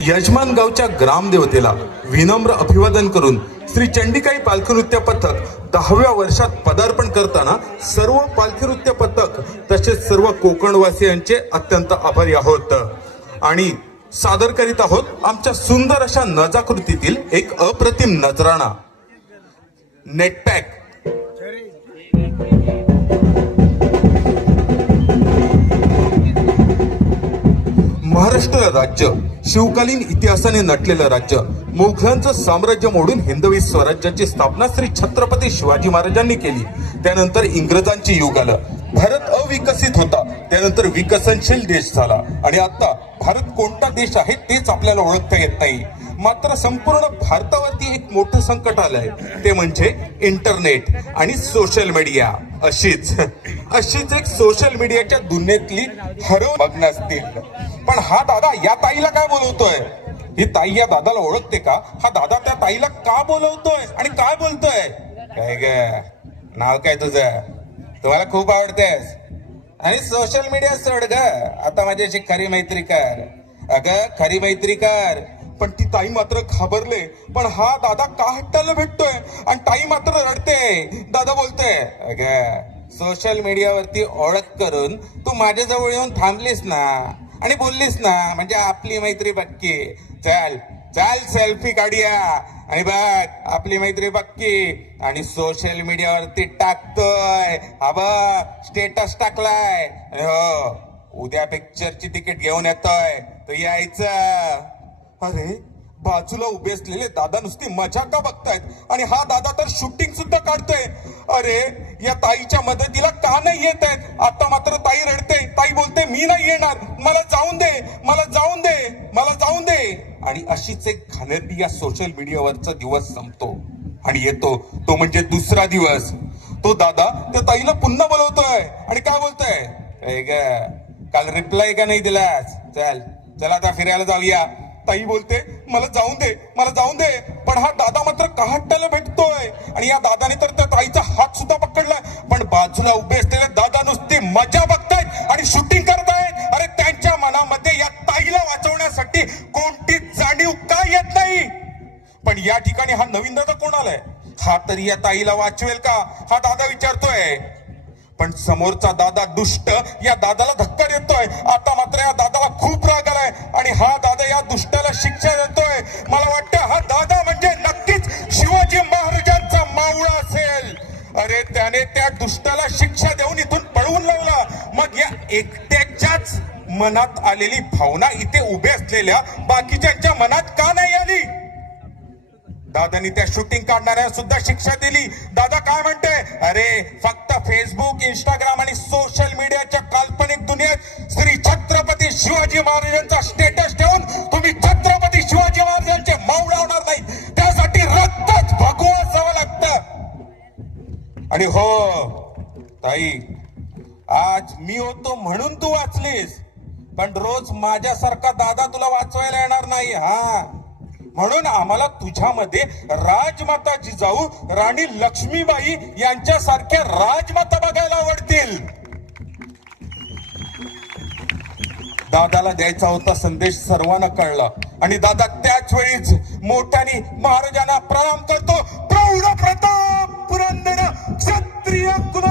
यजमान गावच्या ग्रामदेवतेला विनम्र अभिवादन करून श्री चंडिकाई पालखी नृत्य पथक 10व्या वर्षात पदार्पण करताना सर्व पालखी नृत्य पथक तसेच सर्व कोकणवासियांचे अत्यंत आभारी आहोत आणि सादर करीत आहोत आमच्या सुंदर अशा नजाकृतीतील एक अप्रतिम नजराणा नेटपॅक। महाराष्ट्र राज्य शिवकालीन इतिहासाने नटलेलं राज्य, मोघलांचं साम्राज्य मोडून हिंदवी स्वराज्याची स्थापना श्री छत्रपती शिवाजी महाराजांनी केली। त्यानंतर इंग्रजांचे युग आलं, भारत अविकसित होता, त्यानंतर विकसनशील देश झाला आणि आता भारत कोणता देश आहे तेच आपल्याला ओळखता येत नाही। मात्र संपूर्ण भारतावरती एक मोठं संकट आलंय, ते म्हणजे इंटरनेट आणि सोशल मीडिया। अशीच एक सोशल मीडियाच्या दुनियेतली हरव बघणं असतील। पण हा दादा या ताईला काय बोलवतोय? ही ताई या दादाला ओळखते का? हा दादा त्या ताईला का बोलवतोय आणि काय बोलतोय? काय ग, नाव काय तुझं? तुम्हाला खूप आवडतेस आणि सोशल मीडिया सोड ग, आता माझ्याशी खरी मैत्री कर। अगं खरी मैत्री कर। पण ती ताई मात्र घाबरले। पण हा दादा का हट्टाला भेटतोय आणि ताई मात्र रडते। दादा बोलतोय, अगं सोशल मीडियावरती ओळख करून तू माझ्याजवळ येऊन थांबलीस ना आणि बोललीस ना, म्हणजे आपली मैत्री पक्की। चल चल सेल्फी काढूया आणि बघ आपली मैत्री पक्की। आणि सोशल मीडियावरती टाकतोय, हा बघ स्टेटस टाकलाय, हो उद्या पिक्चरची तिकीट घेऊन येतोय, तो यायचं। अरे बाजूला उभे असलेले दादा नुसती मजा का बघतायत आणि हा दादा तर शूटिंग सुद्धा काढतोय। अरे या ताईच्या मदतीला का नाही येत आहेत? आता मात्र ताई रडते, ताई बोलते मी नाही येणार, मला जाऊन दे, मला जाऊन दे, मला जाऊन दे। आणि अशीच एक घाणेरडी या सोशल मीडियावरचा दिवस संपतो आणि येतो तो म्हणजे दुसरा दिवस। तो दादा त्या ताईला पुन्हा बोलवतोय आणि काय बोलतोय, काल रिप्लाय का नाही दिलास, चल चल आता फिरायला जाऊया। ताई बोलते मला जाऊन दे, मला जाऊन दे। पण हा दादा मात्र काहट्टाला भेटतोय आणि या दादाने तर त्या ताईचा हात सुद्धा पकडलाय। पण बाजूला उभे असलेले दादा नुसते मजा बघतायत आणि शूटिंग करतायत। अरे त्यांच्या मनामध्ये या ताईला वाचवण्यासाठी कोणतीच जाणीव का येत नाही? पण या ठिकाणी हा नवीन दादा कोण आलाय? हा तरी या ताईला वाचवेल का, हा दादा विचारतोय। पण समोरचा दादा दुष्ट या दादाला धक्का देतोय। आता मात्र या दादाला खूप राग आलाय आणि हा दादा या दुष्टाला शिक्षा देतोय। मला वाटतं हा दादा म्हणजे नक्कीच शिवाजी महाराजांचा मावळा असेल। अरे त्याने त्या दुष्टाला शिक्षा देऊन इथून पळवून लावला। मग या एकट्याच्याच मनात आलेली भावना इथे उभे असलेल्या बाकीच्यांच्या मनात का नाही आली? दादानी त्या शूटिंग काढणाऱ्या सुद्धा शिक्षा दिली। दादा काय म्हणते, अरे फक्त फेसबुक, इंस्टाग्राम आणि सोशल मीडियाच्या काल्पनिक दुनियेत श्री छत्रपती शिवाजी महाराजांचा स्टेटस ठेवून तुम्ही छत्रपती शिवाजी महाराजांचे मावळे होणार नाही, त्यासाठी रक्तच भगवा असावं लागतं। आणि हो ताई, आज मी होतो म्हणून तू वाचलीस, पण रोज माझ्यासारखा दादा तुला वाचवायला येणार नाही। हा म्हणून आम्हाला तुझ्यामध्ये राजमाता जिजाऊ राणी लक्ष्मीबाई यांच्यासारख्या राजमाता बघायला आवडतील। दादाला द्यायचा होता संदेश सर्वांना कळला आणि दादा त्याच वेळीच मोठ्याने महाराजांना प्रणाम करतो। प्रौढ प्रताप पुरंदर क्षत्रिय कुल